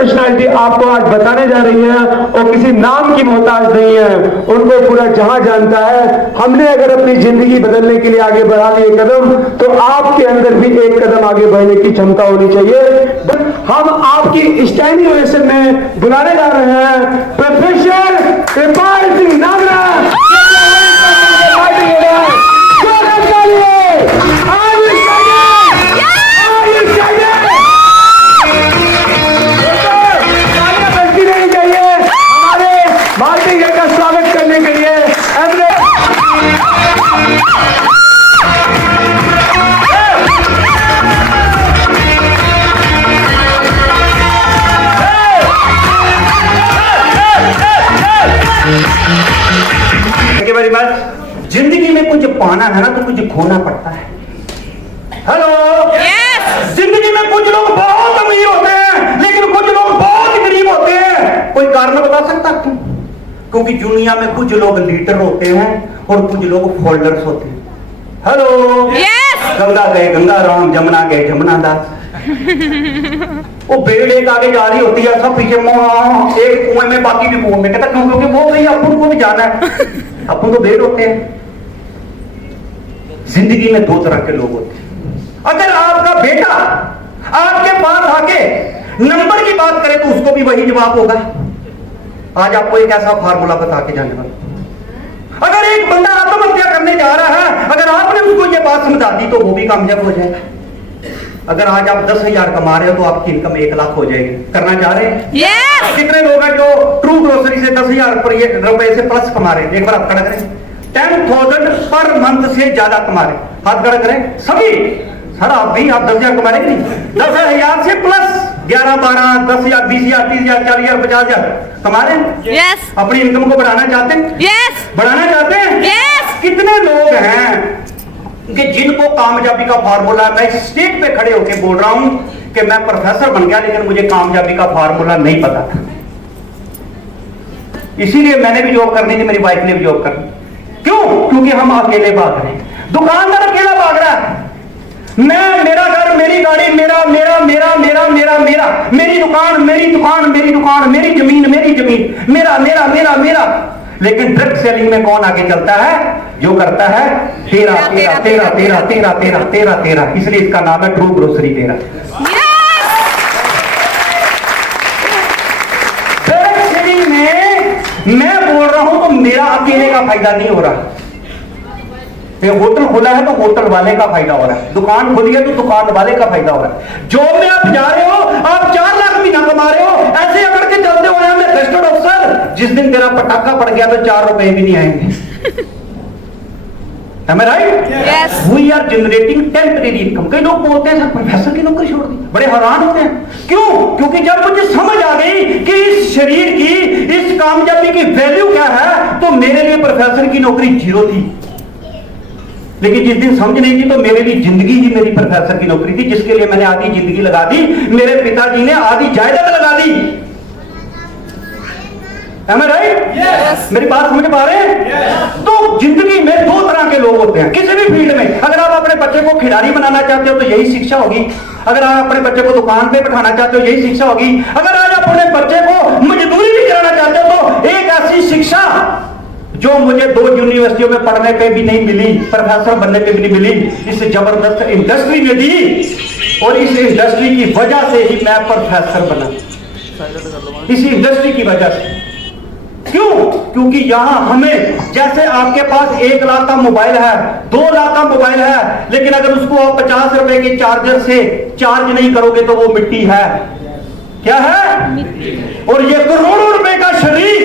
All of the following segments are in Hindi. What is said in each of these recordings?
पर्सनालिटी आपको आज बताने जा रही है और किसी नाम की मोहताज नहीं है, उनको पूरा जहां जानता है। हमने अगर अपनी जिंदगी बदलने के लिए आगे बढ़ा लिए कदम, तो आपके अंदर भी एक कदम आगे बढ़ने की क्षमता होनी चाहिए। हम आपकी स्टैंडिंग ओवेशन में बुलाने जा रहे हैं प्रोफेसर कृपाल सिंह नागरा। जिंदगी में कुछ पाना है ना तो कुछ खोना पड़ता है। Hello Yes! जिंदगी में कुछ लोग बहुत अमीर होते हैं लेकिन कुछ लोग बहुत गरीब होते हैं। कोई कारण बता सकता क्यों? क्योंकि दुनिया में कुछ लोग लीडर होते हैं और कुछ लोग फोल्डर्स होते हैं। Hello Yes! गंगा गए गंगा राम, जमुना गए जमुना दास। वो भेड़ एक आगे जा रही होती है, सब पीछे एक कुएं में बाकी भी कुएं में। कहता क्यों? क्योंकि वो गई, अपन को भी जाना है। अपन तो भेड़ होते हैं। जिंदगी में दो तरह के लोग होते हैं। अगर आपका बेटा आपके पास आके नंबर की बात करे तो उसको भी वही जवाब होगा। आज आपको एक ऐसा फार्मूला बता के जाने वाला। अगर एक बंदा आत्महत्या करने जा रहा है, अगर आपने उसको ये बात समझा दी तो वो भी कामयाब हो जाएगा। अगर आज आप 10,000 कमा रहे हो तो आपकी इनकम 1 लाख हो जाएगी। करना चाह रहे हैं? Yes! कितने लोग हैं जो ट्रू ग्रोसरी से 10,000 रुपए से प्लस कमा रहे हैं? एक बार आप खड़ा करें। 10,000 पर मंथ से ज्यादा कमा रहे, हाथ खड़ा करें सभी। सर आप भी, आप 10,000 कमा रहे नहीं? 10,000 से प्लस 11, 12, 10,000, 20,000, 30,000, 40,000, 50,000 कमा रहे हैं। Yes! अपनी इनकम को बढ़ाना चाहते हैं? Yes! बढ़ाना चाहते हैं? Yes! कितने लोग हैं कि जिनको कामयाबी का फार्मूला, मैं स्टेज पे खड़े होकर बोल रहा हूं कि मैं प्रोफेसर बन गया लेकिन मुझे कामयाबी का फार्मूला नहीं पता था, इसीलिए मैंने भी जॉब करनी थी, मेरी वाइफ ने भी जॉब करनी। क्यों? क्योंकि हम अकेले भाग रहे हैं। दुकानदार अकेला भाग रहा है। मैं, मेरा घर, मेरी गाड़ी, मेरा मेरा मेरा मेरा मेरा मेरा, मेरी दुकान, मेरी दुकान, मेरी दुकान, मेरी जमीन, मेरी जमीन, मेरा मेरा मेरा मेरा। लेकिन ड्रग सेलिंग में कौन आगे चलता है? जो करता है तेरा तेरा तेरा तेरा तेरा तेरा तेरा तेरा। इसलिए इसका नाम है ट्रू ग्रोसरी तेरा। ड्रग सेलिंग में मैं बोल रहा हूं तो मेरा अकेले का फायदा नहीं हो रहा। होटल खुला है तो होटल वाले का फायदा हो रहा है, दुकान खुली है तो दुकान वाले का फायदा हो रहा है। जॉब में आप जा रहे हो, आप 4 लाख महीना कमा रहे हो, ऐसे अकड़ के चलते हो मैं रजिस्टर्ड अफसर। जिस दिन तेरा पटाखा पड़ गया तो 4 रुपए भी नहीं आएंगे। Am I right? Yes. We are generating temporary income. कई लोग बोलते हैं सर प्रोफेसर की नौकरी छोड़ दी, बड़े हैरान होते हैं। क्यों? क्योंकि जब मुझे समझ आ गई कि इस शरीर की, इस कामयाबी की वैल्यू क्या है, तो मेरे लिए प्रोफेसर की नौकरी 0 थी। लेकिन जिस दिन समझ नहीं थी तो मेरे लिए जिंदगी ही मेरी प्रोफेसर की नौकरी थी, जिसके लिए मैंने आधी जिंदगी लगा दी। मेरे पिताजी ने आधी जायदाद लगा दी। Am I right? Yes. मेरी बात समझ पा रहे हैं? Yes. तो जिंदगी में 2 तरह के लोग होते हैं किसी भी फील्ड में। अगर आप अपने बच्चे को खिलाड़ी बनाना चाहते हो तो यही शिक्षा होगी। अगर आप अपने बच्चे को दुकान पे बैठाना चाहते हो यही शिक्षा होगी। अगर आज आप अपने बच्चे को मजदूरी भी कराना चाहते हो तो एक ऐसी शिक्षा जो मुझे 2 यूनिवर्सिटियों में पढ़ने पे भी नहीं मिली, प्रोफेसर बनने पे भी नहीं मिली, इस जबरदस्त इंडस्ट्री में दी। और इस इंडस्ट्री की वजह से ही मैं प्रोफेसर बना, इसी इंडस्ट्री की वजह से। क्यों? क्योंकि यहां हमें, जैसे आपके पास 1 लाख का मोबाइल है, 2 लाख का मोबाइल है, लेकिन अगर उसको आप 50 रुपए के चार्जर से चार्ज नहीं करोगे तो वो मिट्टी है। क्या है? और ये करोड़ों रुपए का शरीर,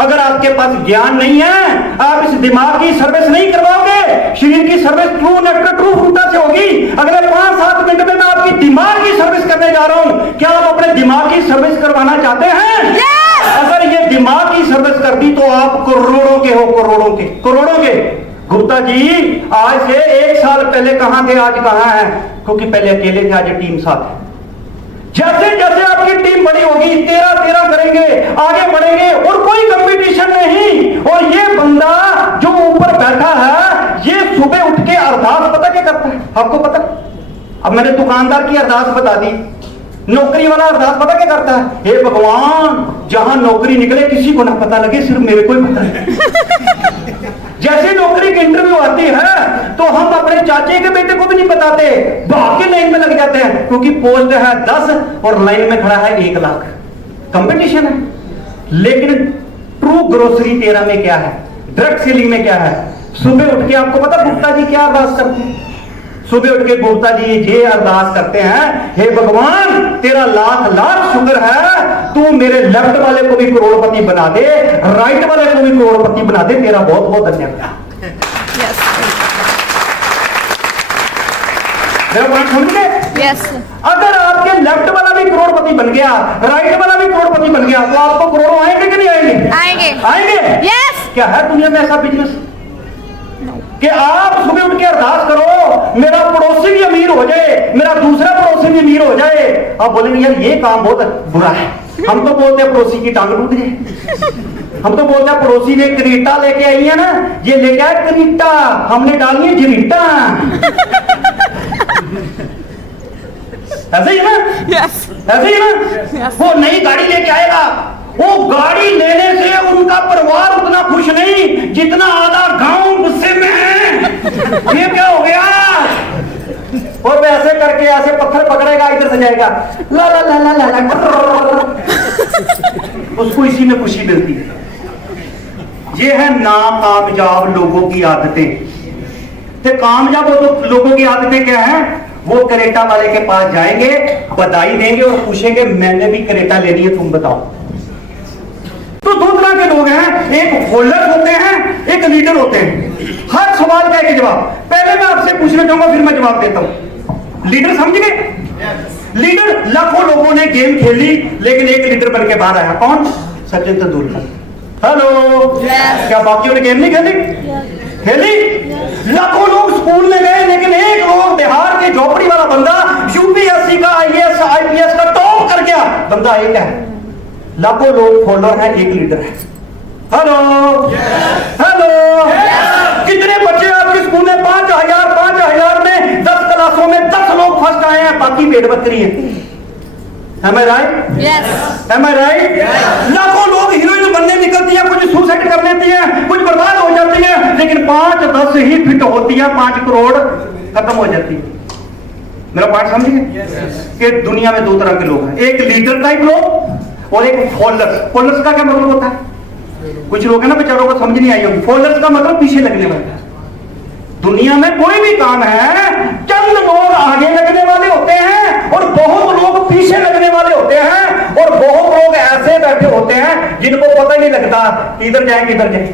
अगर आपके पास ज्ञान नहीं है, आप इस दिमाग की सर्विस नहीं करवाओगे। शरीर की सर्विस ट्रू नेक्टर ट्रू फ्रूटा से होगी। अगले 5-7 मिनट में मैं आपकी दिमाग की सर्विस करने जा रहा हूं। क्या आप अपने दिमाग की सर्विस करवाना चाहते हैं? अगर ये दिमाग की सर्विस कर दी तो आप करोड़ों के हो, करोड़ों के, करोड़ों के। गुप्ता जी आज से 1 साल पहले कहां थे, आज कहां हैं? क्योंकि पहले अकेले थे, आज टीम साथ है। जैसे जैसे आपकी टीम बड़ी होगी, 13 करेंगे, आगे बढ़ेंगे और कोई कंपटीशन नहीं। और ये बंदा जो ऊपर बैठा है, ये सुबह उठ के अरदास पता क्या करता है? आपको पता? अब मैंने दुकानदार की अरदास बता दी, नौकरी वाला अरदास पता क्या करता है? हे भगवान, जहां नौकरी निकले किसी को ना पता लगे, सिर्फ मेरे को ही पता है। जैसे नौकरी की इंटरव्यू आती है तो हम अपने चाचे के बेटे को भी नहीं बताते, भाग के लाइन में लग जाते हैं, क्योंकि पोस्ट है 10 और लाइन में खड़ा है 1 लाख। कंपटीशन है। लेकिन ट्रू ग्रोसरी 13 में क्या है, ड्रग सेलिंग में क्या है? सुबह उठ के आपको पता गुप्ता जी क्या अरदास करते हैं? सुबह उठ के गुप्ता जी ये अरदास करते हैं, हे भगवान तेरा लाख लाख शुक्र है, तू मेरे लेफ्ट वाले को भी करोड़पति बना दे, राइट वाले को भी करोड़पति बना दे, तेरा बहुत बहुत धन्यवाद। समझ गए? Yes. अगर आपके लेफ्ट वाला भी करोड़पति बन गया, राइट वाला भी करोड़पति बन गया, तो आपको करोड़ों आएंगे कि नहीं आएंगे? आएंगे। आएंगे। Yes. क्या है दुनिया में ऐसा बिजनेस कि आप सुबह उठ के अरदास करो मेरा पड़ोसी भी अमीर हो जाए, मेरा दूसरा पड़ोसी भी अमीर हो जाए? आप बोलेंगे यार ये काम बहुत बुरा है। हम तो बोलते हैं पड़ोसी की टांग टूट जाए, हम तो बोलते हैं पड़ोसी ने करीटा लेके आई है ना, ये लेके आए करीटा, हमने डाली है जरीटा। ऐसे ही है ना? Yes. ऐसे ही है ना? Yes. वो नई गाड़ी लेके आएगा, वो गाड़ी लेने से उनका परिवार उतना खुश नहीं जितना आधा गांव गुस्से में है। ये क्या हो गया? और वैसे करके ऐसे पत्थर पकड़ेगा, इधर से जाएगा ला ला ला ला ला ला, उसको इसी में खुशी मिलती है। ये है नाकामयाब लोगों की आदतें। तो कामयाब लोगों की आदतें क्या है? वो करेटा वाले के पास जाएंगे, बधाई देंगे और पूछेंगे मैंने भी करेटा लेनी है, तुम बताओ। तो 2 तरह के लोग हैं, एक होल्डर होते हैं, एक लीडर होते हैं। हर सवाल का एक जवाब। पहले मैं आपसे पूछना चाहूंगा, फिर मैं जवाब देता हूं। लीडर समझ गए? लीडर, लाखों लोगों ने गेम खेली लेकिन एक लीडर बन के बाहर आया। कौन? सचिन तेंदुलकर। हेलो। क्या बाकियों ने गेम नहीं खेली? खेली। लाखों लोग स्कूल में गए लेकिन एक लोग बिहार के झोपड़ी वाला बंदा यूपीएससी का IAS IPS का टॉप कर गया बंदा एक है। लाखों लोग फॉलोअर है, एक लीडर है। हेलो। हेलो। कितने बच्चे आपके स्कूल में? 5000 में 10 क्लासों में 10 लोग फर्स्ट आए हैं, बाकी पेट बकरी है। Am I right? Yes. Am I right? लाखों लोग हीरोइन बनने निकलती हैं, कुछ सुसाइड कर लेती हैं, कुछ बर्बाद हो जाती हैं, लेकिन 5-10 ही फिट होती हैं, 5 करोड़ खत्म हो जाती है। मेरा पार्ट समझिए? कि दुनिया में 2 तरह के लोग हैं, एक लीडर टाइप लोग और एक फॉलोअर्स। फॉलोअर्स का क्या मतलब होता है? कुछ लोग हैं ना बेचारों को समझ नहीं आई होगी। फॉलोअर्स का मतलब पीछे लगने वाला। दुनिया में कोई भी काम है, चंद लोग आगे लगने वाले होते हैं और बहुत लोग पीछे लगने वाले होते हैं, और बहुत लोग ऐसे बैठे होते हैं जिनको पता ही नहीं लगता कि इधर जाए किधर जाए।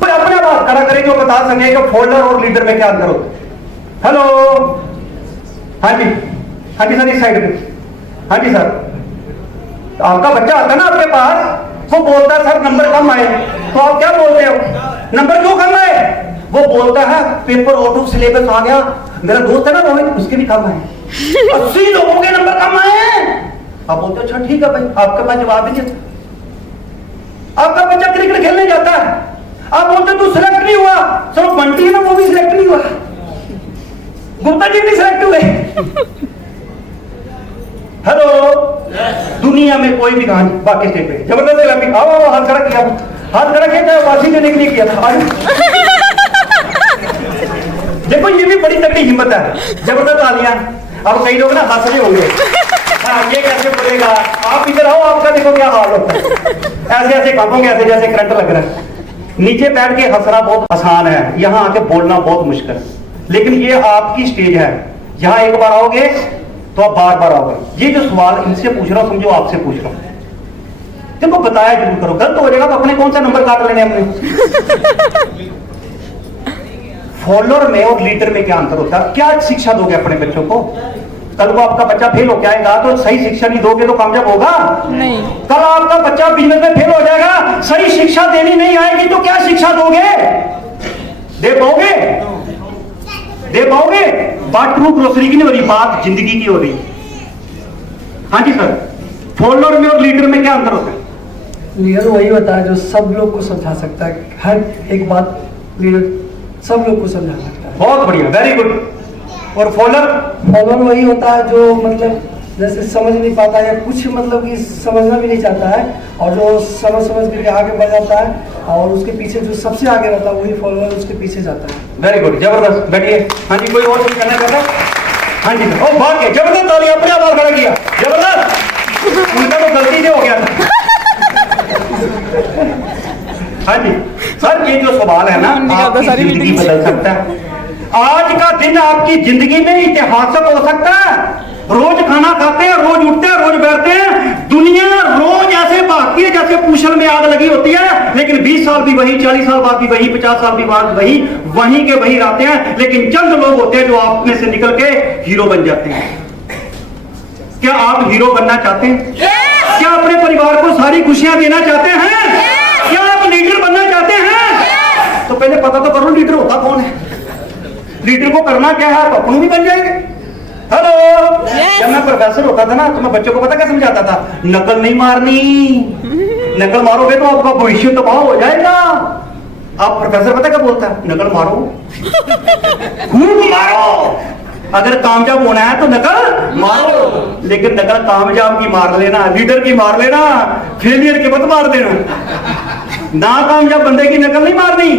पर अपने बात खड़ा करें जो बता सके कि फोल्डर और लीडर में क्या अंतर होता है। हेलो। हाँ जी, हाँ जी सर, इस साइड में। हाँ जी सर, आपका बच्चा आता है ना आपके पास, वो बोलता है सर नंबर कम आए, तो आप क्या बोलते हो? नंबर क्यों कम आए? वो बोलता है पेपर आउट ऑफ सिलेबस आ गया। मेरा दोस्त है ना रोहित, उसके भी कम आए, 80 लोगों के नंबर कम आए। आप बोलते हो अच्छा ठीक है भाई, आपके पास जवाब ही नहीं। आपका बच्चा क्रिकेट खेलने जाता है, आप बोलते तू सिलेक्ट नहीं हुआ। चलो बंटी है ना, वो भी सिलेक्ट नहीं हुआ, गुप्ता जी नहीं सिलेक्ट हुए। हेलो। दुनिया में कोई भी कहानी बाकी स्टेट पे जबरदस्त लगी। आओ हाथ खड़ा किया, हाथ खड़ा किया, वासी ने नहीं किया था। देखो ये भी बड़ी तगड़ी हिम्मत है, जबरदस्त तालियां। अब कई लोग ना हंस रहे होंगे, हाँ ये कैसे बोलेगा? आप इधर आओ, आपका देखो क्या हाल होता है। ऐसे ऐसे कांपोगे, ऐसे जैसे करंट लग रहा है। नीचे बैठ के हंसना बहुत आसान है, यहाँ आके बोलना बहुत मुश्किल है। लेकिन ये आपकी स्टेज है, यहाँ एक बार आओगे तो आप बार बार आओगे। ये जो सवाल इनसे पूछ रहा हूं, समझो आपसे पूछ रहा हूं, देखो बताया जरूर करो, गलत हो जाएगा तो अपने कौन सा नंबर काट लेने हमने। फॉलोअर में और लीडर में क्या अंतर होता है? क्या शिक्षा दोगे अपने बच्चों को? कल को आपका बच्चा फेल हो जाएगा तो सही शिक्षा नहीं दोगे तो कामयाब होगा नहीं। कल आपका बच्चा बिजनेस में फेल हो जाएगा, सही शिक्षा देनी नहीं आएगी तो क्या शिक्षा दोगे? दे पाओगे? दे पाओगे? बात ट्रू ग्रोसरी की नहीं हो रही, बात जिंदगी की हो रही। हाँ जी सर, फॉलोअर में और लीडर में क्या अंतर होता है? लीडर वही होता है जो सब लोग को समझा सकता है, हर एक बात लीडर सब लोग को समझा सकता है। बहुत बढ़िया, वेरी गुड। और फॉलोअर? फॉलोअर वही होता है जो मतलब जैसे समझ नहीं पाता या कुछ मतलब कि समझना भी नहीं चाहता है, और जो समझ के आगे बढ़ जाता है और उसके पीछे जो सबसे आगे रहता है वही फॉलोअर उसके पीछे जाता है। वेरी गुड, जबरदस्त, बैठिए। हाँ जी, कोई और कुछ कहना चाहता है? हाँ जी, ओ भाग के जबरदस्त ताली, अपने आप खड़ा किया, जबरदस्त, उनका तो गलती से हो गया था। हाँ जी सर, ये जो सवाल है ना, आपकी जिंदगी बदल सकता है। आज का दिन आपकी जिंदगी में इतिहासक हो सकता है। रोज खाना खाते हैं, रोज उठते हैं, रोज बैठते हैं, दुनिया रोज ऐसे भागती है जैसे पूछल में आग लगी होती है, लेकिन 20 साल भी वही, 40 साल बाद भी वही, 50 साल भी बाद वही, वहीं के वही रहते हैं। लेकिन चंद लोग होते हैं जो आप में से निकल के हीरो बन जाते हैं। क्या आप हीरो बनना चाहते हैं? क्या अपने परिवार को सारी खुशियां देना चाहते हैं? क्या आप लीडर बनना चाहते हैं? तो पहले पता तो करो लीडर होता कौन है। लीडर को करना क्या है, आप अपनों भी बन जाएंगे। हेलो, जब मैं प्रोफेसर होता था ना, तो मैं बच्चों को पता क्या समझाता था? नकल नहीं मारनी, नकल मारोगे तो आपका भविष्य तबाह हो जाएगा। आप प्रोफेसर पता क्या बोलता है? नकल मारो, खूब मारो, अगर कामयाब होना है तो नकल मारो, लेकिन नकल कामयाब की मार लेना, लीडर की मार लेना, फेलियर की मत मार देना। ना कामयाब बंदे की नकल नहीं मारनी।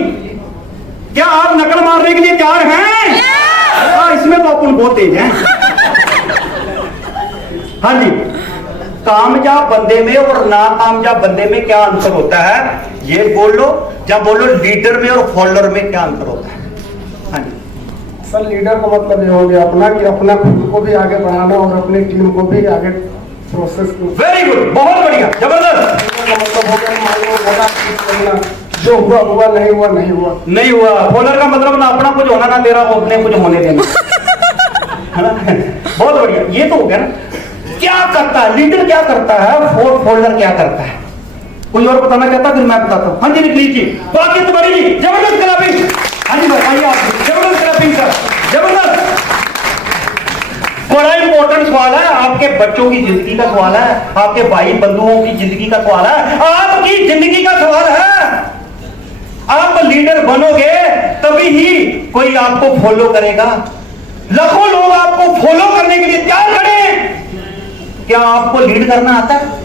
क्या आप नकल मारने के लिए तैयार हैं? हाँ, इसमें तो अपन बहुत तेज हैं। हाँ जी, कामयाब बंदे में और नाकामयाब बंदे में क्या अंतर होता है, ये बोल लो। जब बोलो लीडर में और फॉलोअर में क्या अंतर होता है? हाँ जी सर, लीडर का मतलब ये हो गया अपना कि अपना खुद को भी आगे बढ़ाना और अपनी टीम को भी आगे प्रोसेस। वेरी गुड, बहुत बढ़िया, जबरदस्त। का मतलब हो गया जो हुआ हुआ, नहीं हुआ नहीं हुआ। नहीं हुआ। फॉलोअर का मतलब ना अपना कुछ होना ना तेरा वो अपने कुछ होने देना, है ना? बहुत बढ़िया, ये तो हो गया ना। क्या करता है लीडर, क्या करता है, फॉलोअर क्या करता है? कोई और बताना चाहता फिर मैं बताता हूँ। हाँ जी निकली जी, बाकी तुम्हारी जी, जबरदस्त क्लैपिंग। हाँ जी बताइए आप, जबरदस्त क्लैपिंग सर, जबरदस्त। बड़ा इंपॉर्टेंट सवाल है, आपके बच्चों की जिंदगी का सवाल है, आपके भाई बंधुओं की जिंदगी का सवाल है, आपकी जिंदगी का सवाल है। आप लीडर बनोगे तभी ही कोई आपको फॉलो करेगा। लाखों लोग आपको फॉलो करने के लिए तैयार खड़े हैं। क्या आपको लीड करना आता है?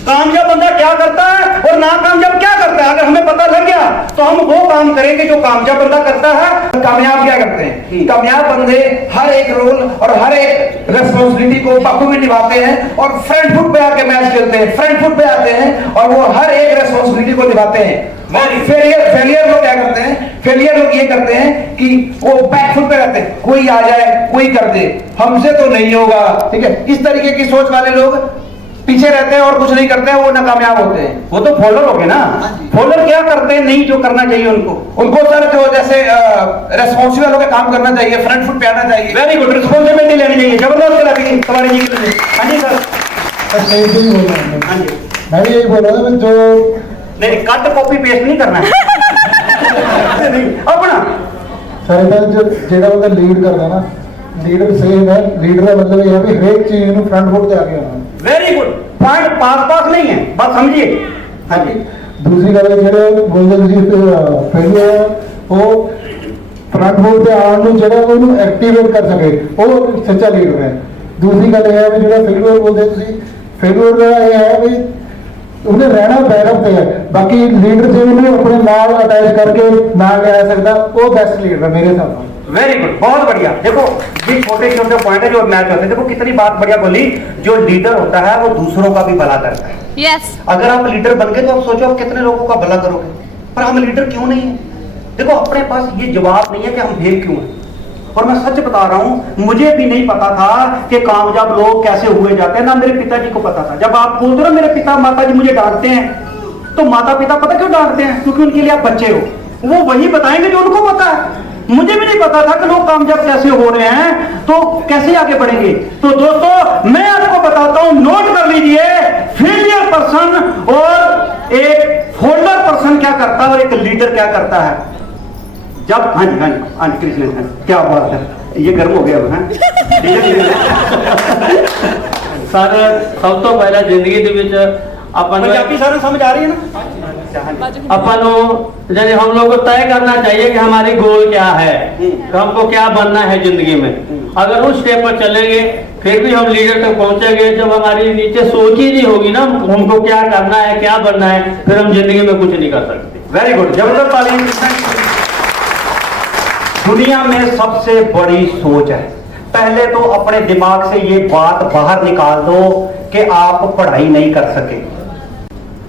कामयाब बंदा क्या करता है और नाकामयाब क्या करता है, अगर हमें पता लग गया तो हम वो काम करेंगे जो कामयाब बंदा करता है। कामयाब क्या करते हैं? कामयाब बंदे हर एक रोल और हर एक रेस्पॉन्सिबिलिटी को बखूबी निभाते हैं और फ्रंट फुट पे आके मैच खेलते हैं, फ्रंट फुट पे आते हैं और वो हर एक रेस्पॉन्सिबिलिटी को निभाते हैं। और फेलियर लोग क्या करते हैं? फेलियर लोग ये करते हैं कि वो बैक फुट पे रहते हैं, कोई आ जाए कोई कर दे, हमसे तो नहीं होगा, ठीक है। इस तरीके की सोच वाले लोग पीछे रहते हैं और कुछ नहीं करते हैं, वो नाकामयाब होते हैं। वो तो फॉलोअर हो गए ना। फॉलोअर क्या करते हैं? नहीं जो करना चाहिए उनको सर जो जैसे रेस्पॉन्सिबल होकर काम करना चाहिए, फ्रंट फुट पे आना चाहिए। वेरी गुड, रिस्पॉन्सिबिलिटी लेनी चाहिए, जबरदस्त लगेगी तुम्हारी जी के लिए। हाँ जी सर, हाँ जी, मैं भी यही बोल रहा था जो नहीं कट कॉपी पेस्ट नहीं करना है। अपना सर ਜਿਹੜਾ ਬੰਦਾ ਲੀਡ ਕਰਦਾ ਨਾ, ਲੀਡਰ ਸੇਮ ਹੈ। ਲੀਡਰ ਦਾ ਮਤਲਬ ਇਹ ਹੈ ਵੀ ਹਰੇਕ ਚੀਜ਼ ਨੂੰ ਫਰੰਟ ਫੁੱਟ ਤੇ ਆ ਕੇ ਆਉਣਾ। वेरी गुड पॉइंट, पास नहीं है, बात समझिए। हाँ जी, दूसरी गल ਜਿਹੜੇ ਬੋਲਦੇ ਤੁਸੀਂ ਪਹਿਲੇ ਉਹ ਫਰੰਟ ਫੁੱਟ ਤੇ ਆਉਣ ਨੂੰ ਜਿਹੜਾ ਉਹਨੂੰ ਐਕਟੀਵੇਟ ਕਰ ਸਕੇ, ਉਹ ਸੱਚਾ ਲੀਡਰ ਹੈ। ਦੂਸਰੀ ਗੱਲ ਇਹ ਹੈ ਵੀ ਜਿਹੜਾ ਫੇਲੂਅਰ ਬੋਲਦੇ ਤੁਸੀਂ, ਫੇਲੂਅਰ ਦਾ ਇਹ ਹੈ ਵੀ ਉਹਨੇ ਰਹਿਣਾ ਬੈਕਅਪ ਤੇ ਹੈ, ਬਾਕੀ ਲੀਡਰ ਜੇ ਉਹਨੂੰ ਆਪਣੇ ਨਾਲ ਅਟੈਚ ਕਰਕੇ ਨਾ ਕਹਿ ਸਕਦਾ, ਉਹ ਬੈਸਟ ਲੀਡਰ ਹੈ ਮੇਰੇ ਹਿਸਾਬ ਨਾਲ। वेरी गुड, बहुत बढ़िया। देखो ये छोटे छोटे पॉइंट है जो मैच होते हैं। देखो कितनी बात बढ़िया बोली। जो लीडर होता है वो दूसरों का भी भला करता है। Yes. अगर आप लीडर बन गए तो आप सोचो आप कितने लोगों का भला करोगे। पर हम लीडर क्यों नहीं है? देखो अपने पास ये जवाब नहीं है कि हम फेल क्यों हैं। और मैं सच बता रहा हूं, मुझे भी नहीं पता था कि कामयाब लोग कैसे हुए जाते हैं, ना मेरे पिताजी को पता था। जब आप बोलते हो मेरे पिता माता जी मुझे डांटते हैं, तो माता पिता पता क्यों डांटते हैं? क्योंकि उनके लिए आप बच्चे हो, वो वही बताएंगे जो उनको पता है। मुझे भी नहीं पता था कि लोग कामयाब कैसे हो रहे हैं, तो कैसे आगे बढ़ेंगे। तो दोस्तों मैं आपको बताता हूं, नोट कर लीजिए, फेलियर पर्सन और एक फोल्डर पर्सन क्या करता है और एक लीडर क्या करता है। जब हाँ जी कृष्ण, क्या बात है, ये गर्म हो गया है। सर सब तो पहला जिंदगी ਦੇ ਵਿੱਚ ਆਪਾਂ ਨੂੰ पंजाबी सारे समझ आ रही है ना? अपन यानी हम लोग को तय करना चाहिए कि हमारी गोल क्या है, कि हमको क्या बनना है जिंदगी में। अगर उस स्टेप पर चलेंगे फिर भी हम लीडर तक पहुंचेंगे। जब हमारी नीचे सोच ही नहीं होगी ना हमको क्या करना है क्या बनना है, फिर हम जिंदगी में कुछ नहीं कर सकते। वेरी गुड, जबरदस्त तालीम। दुनिया में सबसे बड़ी सोच है, पहले तो अपने दिमाग से ये बात बाहर निकाल दो कि आप पढ़ाई नहीं कर सके।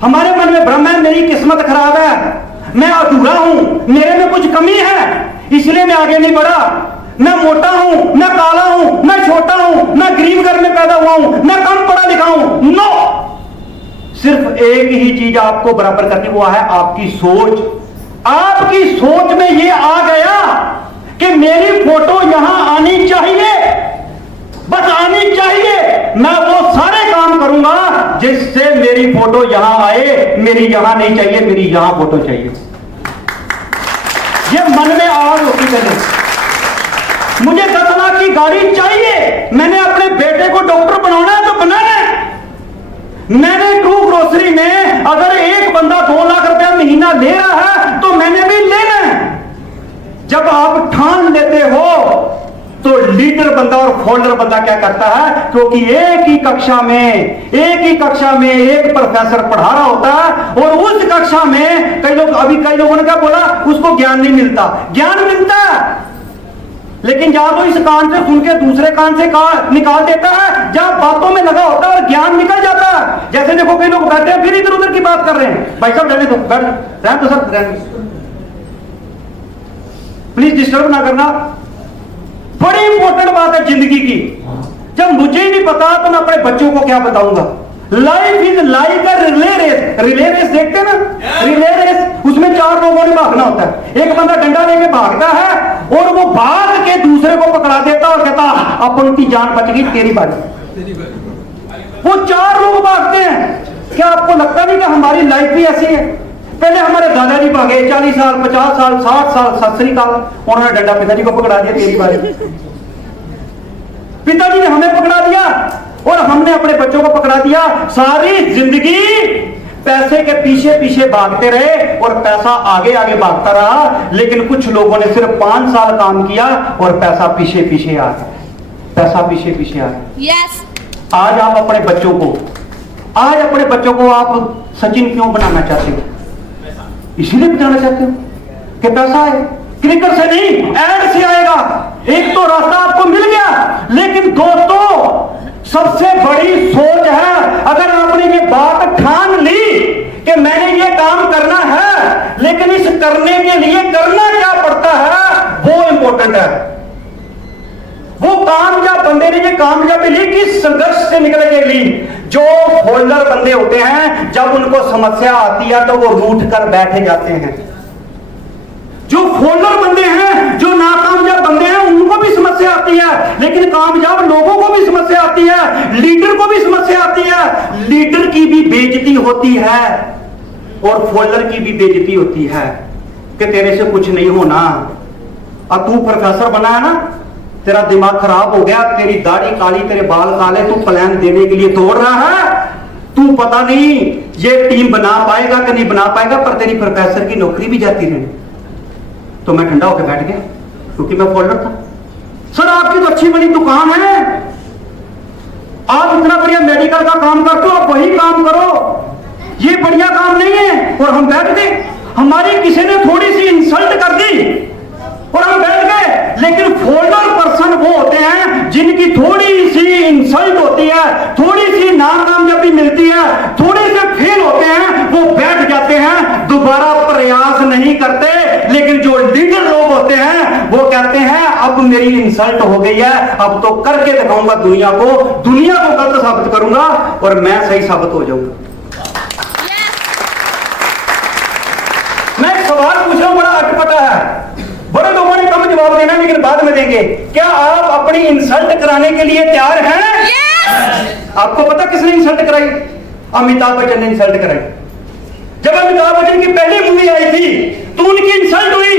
हमारे मन में भ्रम है मेरी किस्मत खराब है, मैं अधूरा हूं, मेरे में कुछ कमी है इसलिए मैं आगे नहीं बढ़ा, मैं मोटा हूं, मैं काला हूं, मैं छोटा हूं, मैं गरीब घर में पैदा हुआ हूं, मैं कम पढ़ा लिखा हूं। नो, सिर्फ एक ही चीज आपको बराबर करनी, वो है आपकी सोच। आपकी सोच में ये आ गया कि मेरी फोटो यहां आनी चाहिए, बस आनी चाहिए, मैं वो सारे काम करूंगा जिससे मेरी फोटो यहां आए। मेरी यहां नहीं चाहिए, मेरी यहां फोटो चाहिए। ये मन में आग होती चले। मुझे 10 लाख की गाड़ी चाहिए, मैंने अपने बेटे को डॉक्टर बनाना है तो बनाना है। मैंने ट्रू ग्रोसरी में अगर एक बंदा 2 लाख रुपया महीना ले रहा है तो मैंने भी लेना है। जब आप ठान लेते हो तो लीडर बंदा और फोल्डर बंदा क्या करता है, क्योंकि एक ही कक्षा में एक प्रोफेसर पढ़ा रहा होता है और उस कक्षा में कई लोगों ने क्या बोला, उसको ज्ञान नहीं मिलता। ज्ञान मिलता है लेकिन या तो इस कान से सुन के दूसरे कान से निकाल देता है, जहां बातों में लगा होता है और ज्ञान निकल जाता है। जैसे देखो कई लोग बैठे हैं फिर इधर उधर की बात कर रहे हैं। भाई साहब रहने दो सर, प्लीज डिस्टर्ब ना करना। बड़ी इंपॉर्टेंट बात है जिंदगी की। जब मुझे ही नहीं पता तो मैं अपने बच्चों को क्या बताऊंगा। Life is like a relay race. Relay race देखते हैं ना, रिले रेस, उसमें 4 लोगों ने भागना होता है। एक बंदा डंडा लेके भागता है और वो भाग के दूसरे को पकड़ा देता और कहता अब उनकी जान बच गई, तेरी बारी। वो 4 लोग भागते हैं। क्या आपको लगता नहीं कि हमारी लाइफ भी ऐसी है? पहले हमारे दादाजी भागे 40 साल 50 साल 60 साल, सत श्री अकाल, उन्होंने डंडा पिताजी को पकड़ा दिया, तेरी बारी। पिताजी ने हमें पकड़ा दिया और हमने अपने बच्चों को पकड़ा दिया। सारी जिंदगी पैसे के पीछे पीछे भागते रहे और पैसा आगे आगे भागता रहा। लेकिन कुछ लोगों ने सिर्फ 5 साल काम किया और पैसा पीछे पीछे आ गया, पैसा पीछे पीछे आ गया। Yes. आज आप अपने बच्चों को आप सचिन क्यों बनाना चाहते हो? इसीलिए बताना चाहते हो कि पैसा है। क्रिकेट से नहीं, एड से आएगा। एक तो रास्ता आपको मिल गया, लेकिन दोस्तों सबसे बड़ी सोच है, अगर आपने ये बात ठान ली कि मैंने ये काम करना है, लेकिन इस करने के लिए करना क्या पड़ता है वो इंपॉर्टेंट है। वो कामयाब बंदे ने ये कामयाबी ली किस संघर्ष से निकल के ली। जो होल्डर बंदे होते हैं जब उनको समस्या आती है तो वो रूठ कर बैठे जाते हैं। जो फोल्डर बंदे हैं, जो नाकामयाब बंदे हैं, उनको भी समस्या आती है, लेकिन कामयाब लोगों को भी समस्या आती है, लीडर को भी समस्या आती है। लीडर की भी बेइज्जती होती है और फोल्डर की भी बेइज्जती होती है कि तेरे से कुछ नहीं होना। अब तू प्रोफेसर बना है ना, तेरा दिमाग खराब हो गया, तेरी दाढ़ी काली, तेरे बाल काले, तू प्लान देने के लिए दौड़ रहा है, तू पता नहीं ये टीम बना पाएगा कि नहीं बना पाएगा, पर तेरी प्रोफेसर की नौकरी भी जाती रही। तो मैं ठंडा होकर बैठ गया क्योंकि मैं फोल्डर था। सर आपकी तो अच्छी बड़ी दुकान है, आप इतना बढ़िया मेडिकल का काम करते हो, आप वही काम करो, ये बढ़िया काम नहीं है। और हम बैठ गए, हमारी किसी ने थोड़ी सी इंसल्ट कर दी और हम बैठ गए। लेकिन फोल्डर पर्सन वो होते हैं जिनकी थोड़ी सी इंसल्ट होती है, थोड़ी सी नाकामयाबी मिलती है, थोड़े से फेल होते हैं, वो बैठ जाते हैं, दोबारा प्रयास नहीं करते। लेकिन जो लीडर लोग होते हैं वो कहते हैं अब मेरी इंसल्ट हो गई है, अब तो करके दिखाऊंगा दुनिया को गलत साबित करूंगा और मैं सही साबित हो जाऊंगा। मैं एक सवाल पूछ रहा हूं, बड़ा अटपटा है, बड़े लोगों ने कम जवाब देना लेकिन बाद में देंगे। क्या आप अपनी इंसल्ट कराने के लिए तैयार हैं? Yes. आपको पता किसने इंसल्ट कराई? अमिताभ बच्चन ने इंसल्ट कराई। जब अमिताभ बच्चन की पहली मूवी आई थी तो उनकी इंसल्ट हुई,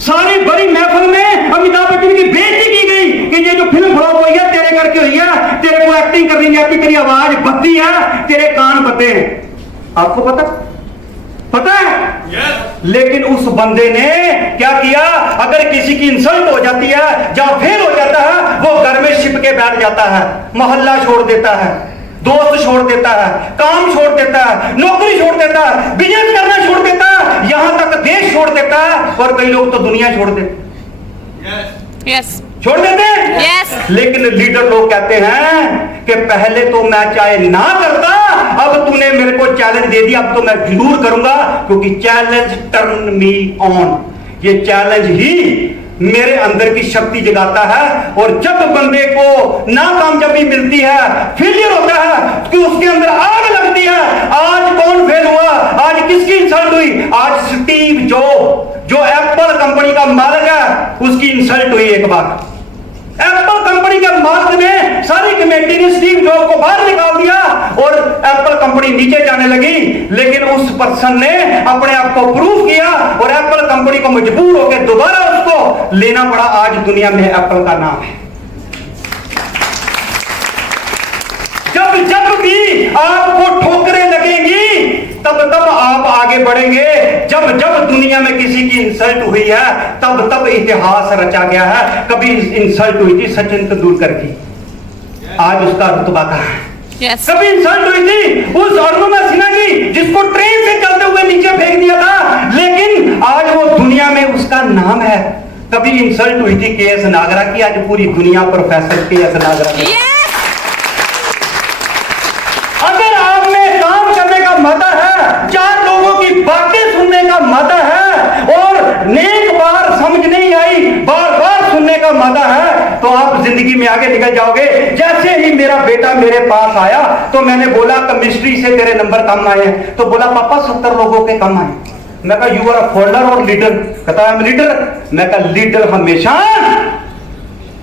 सारी बड़ी महफिल में अमिताभ बच्चन की बेइज्जती की गई कि ये जो फिल्म फ्लॉप हुई है तेरे करके हुई है, तेरे को एक्टिंग करनी नहीं आती, तेरी आवाज बत्ती है, तेरे कान बत्ते हैं। आपको पता पता है? लेकिन उस बंदे ने क्या किया, अगर किसी की इंसल्ट हो जाती है या फेल हो जाता है, वो घर में छिप के बैठ जाता है, मोहल्ला छोड़ देता है, दोस्त छोड़ देता है, काम छोड़ देता है, नौकरी छोड़ देता है, बिजनेस करना छोड़ देता है, यहां तक देश छोड़ देता है, और कई लोग तो दुनिया छोड़ देते। यस छोड़ देते हैं। यस लेकिन लीडर लोग कहते हैं कि पहले तो मैं चाहे ना करता, अब तूने मेरे को चैलेंज दे दिया, अब तो मैं जरूर करूंगा, क्योंकि चैलेंज टर्न मी ऑन। ये चैलेंज ही मेरे अंदर की शक्ति जगाता है, और जब बंदे को नाकामयाबी मिलती है, फेलियर होता है, तो उसके अंदर आग लगती है। आज कौन फेल हुआ, आज किसकी इंसल्ट हुई? आज स्टीव जॉब जो एप्पल कंपनी का मालिक है, उसकी इंसल्ट हुई एक बार। एप्पल कंपनी के मालिक ने, सारी कमेटी ने स्टीव जॉब को बाहर निकाल दिया और एप्पल कंपनी नीचे जाने लगी। लेकिन उस पर्सन ने अपने आप को प्रूव किया और एप्पल कंपनी को मजबूर होकर दोबारा उसको लेना पड़ा। आज दुनिया में एप्पल का नाम है। जब जब भी आपको ठोकरें लगेंगी, तब तब आप आगे बढ़ेंगे। जब जब दुनिया में किसी की इंसल्ट हुई है, तब तब इतिहास रचा गया है। कभी इंसल्ट हुई थी सचिन तेंदुलकर की, आज उसका रुतबा कहां है? यस कभी इंसल्ट हुई थी उस अरुणिमा सिन्हा की, जिसको ट्रेन से चलते हुए नीचे फेंक दिया था, लेकिन आज वो दुनिया में उसका नाम है। कभी इंसल्ट हुई थी के एस नागरा की, आज पूरी दुनिया प्रोफेसर के एस नागरा की। अगर आप में काम करने का मदा है, चार लोगों की बातें सुनने का मदा है, और नेक बार समझ नहीं आई बार बार सुनने का मदा है, तो आप जिंदगी में आगे निकल जाओगे। जैसे ही मेरा बेटा मेरे पास आया, तो मैंने बोला केमिस्ट्री से तेरे नंबर कम आए हैं, तो बोला पापा 70 लोगों के कम आए। मैं कहा यू आर अ फोल्डर और लीडर? कहता है लीडर। मैं कहा लीडर हमेशा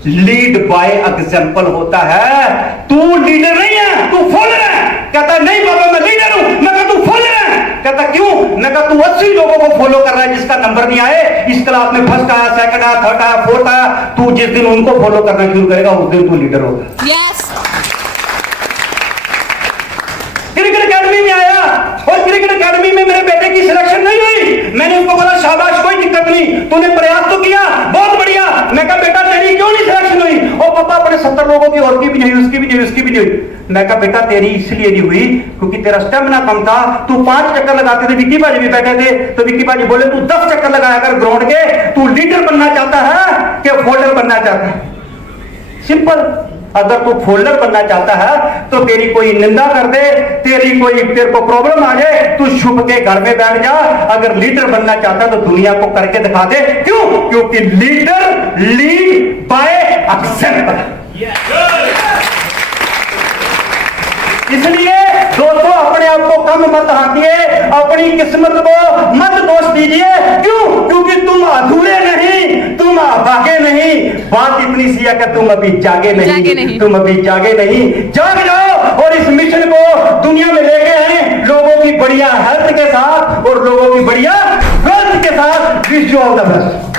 लीड बाय एग्जांपल होता है, तू लीडर नहीं है, तू फोल्डर है। कहता नहीं पापा मैं लीडर हूं। मैं कहा तू फोल्डर है। कहता क्यों? मैं कहा तू 80 लोगों को फॉलो कर रहा है जिसका नंबर नहीं आए, इस क्लास में फर्स्ट आया, सेकंड आया, थर्ड आया, फोर्थ आया, तू जिस दिन उनको फॉलो करना शुरू करेगा, उस दिन तू लीडर होगा। यस क्रिकेट एकेडमी में आया, और क्रिकेट एकेडमी में मेरे बेटे की सिलेक्शन नहीं हुई। मैंने उसको बोला शाबाश, कोई दिक्कत नहीं, तूने प्रयास तो किया, बहुत बढ़िया। मैं कहा बेटा तेरी क्यों नहीं सिलेक्शन हुई? ओ पापा अपने 70 लोगों की, और की भी नहीं, उसकी भी नहीं, उसकी भी नहीं हुई। मैं कहा बेटा तेरी इसलिए नहीं हुई क्योंकि तेरा स्टेमिना कम था। तू 5 चक्कर लगाते थे, विक्की भाजी भी बैठे थे, तो विक्की भाजी बोले तू 10 चक्कर लगाया कर ग्राउंड के। तू लीडर बनना चाहता है कि फोल्डर बनना चाहता है? सिंपल। अगर तू फोल्डर बनना चाहता है तो तेरी कोई निंदा कर दे, तेरे को प्रॉब्लम आ जाए, तू छुप के घर में बैठ जा। अगर लीडर बनना चाहता है तो दुनिया को करके दिखा दे। क्यों? क्योंकि लीडर लीड बाय एग्जांपल। इसलिए दोस्तों अपने आप को कम मत आंकिए, अपनी किस्मत को मत दोष दीजिए। क्यों? क्योंकि तुम अधूरे नहीं, तुम भागे नहीं। बात इतनी सी है कि तुम अभी जागे नहीं, तुम अभी जागे नहीं। जाग जाओ और इस मिशन को दुनिया में लेके आए, लोगों की बढ़िया हेल्थ के साथ और लोगों की बढ़िया वेल्थ के साथ। Wish you all the best.